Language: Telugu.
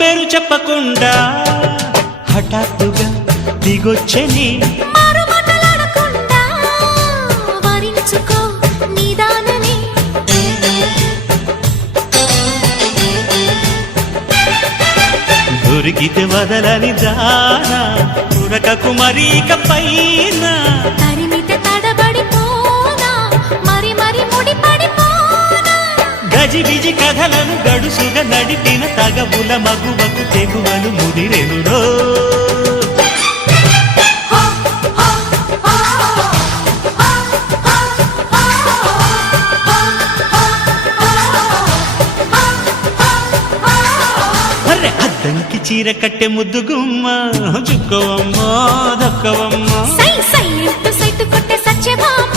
పేరు చెప్పకుండా హఠాత్తుగా దిగొచ్చని దొరికితే వదలని దానా ఉరకకు మరీక పైన తరిమితే తడబడిపోనా మరి మరి ముడిపడిపోనా గజిబిజి కథలను గడుసుగా నడిపిన తగవుల మగువకు తెగువలు ముదిరెనురో అద్దంకి చీర కట్టె ముద్దు గుమ్మ చుక్కవమ్మ దక్కవమ్మ సై సై సైతు కొట్టే సత్యభామ